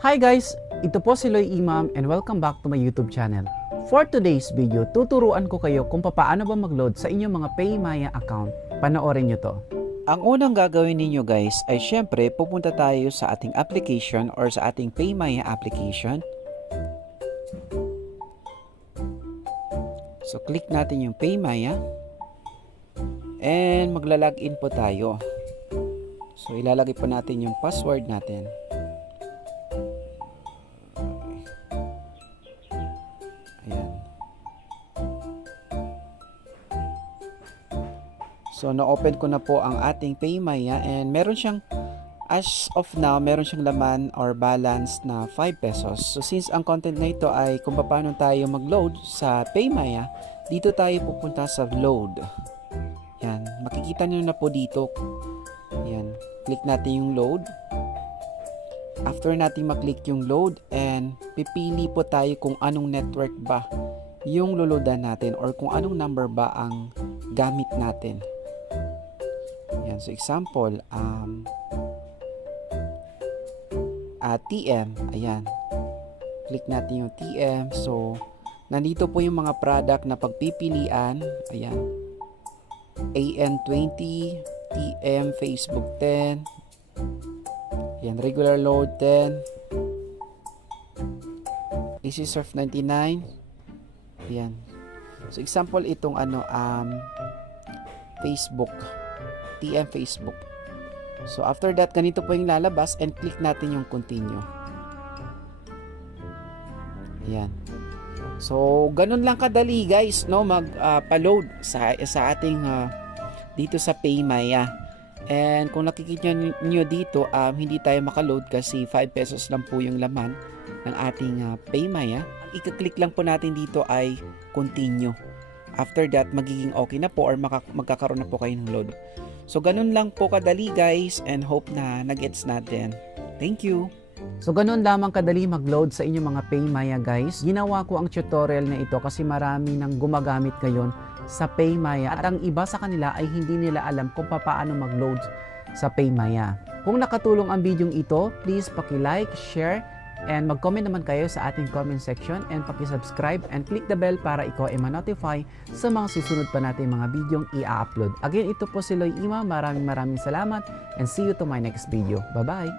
Hi guys! Ito po si Loy Imam and welcome back to my YouTube channel. For today's video, tuturuan ko kayo kung paano ba mag-load sa inyong mga PayMaya account. Panoorin nyo to. Ang unang gagawin ninyo guys ay syempre pupunta tayo sa ating application or sa ating PayMaya application. So click natin yung PayMaya and magla-login po tayo. So ilalagay po natin yung password natin. So, na-open ko na po ang ating PayMaya and meron siyang as of now, meron siyang laman or balance na 5 pesos. So, since ang content na ito ay kung paano tayo mag-load sa PayMaya, dito tayo pupunta sa load. Yan. Makikita nyo na po dito. Yan. Click natin yung load. After natin maklik yung load and pipili po tayo kung anong network ba yung luludan natin or kung anong number ba ang gamit natin. Yan, so example, um, ah, TM, ayan. Click natin yung TM. So, nandito po yung mga product na pagpipilian. Ayan. AN20, TM, Facebook 10, yan, regular load 10. Easy surf 99. Yan. So example itong ano um Facebook. TM Facebook. So after that ganito po yung lalabas and click natin yung continue. Yan. So ganun lang kadali guys no mag uh, pa-load sa sa ating uh, dito sa PayMaya. And kung nakikita nyo dito, um, hindi tayo makaload kasi 5 pesos lang po yung laman ng ating uh, PayMaya. Ika-click lang po natin dito ay continue. After that, magiging okay na po or magkakaroon na po kayo ng load. So, ganun lang po kadali guys and hope na nag-gets natin. Thank you! So ganun lamang kadali mag-load sa inyong mga PayMaya guys. Ginawa ko ang tutorial na ito kasi marami nang gumagamit ngayon sa PayMaya at ang iba sa kanila ay hindi nila alam kung paano mag-load sa PayMaya. Kung nakatulong ang video ito, please paki-like, share, and mag-comment naman kayo sa ating comment section and paki-subscribe and click the bell para ikaw ay ma-notify sa mga susunod pa natin mga videong i-upload. Again, ito po si Loy Ima. Maraming maraming salamat and see you to my next video. Bye-bye!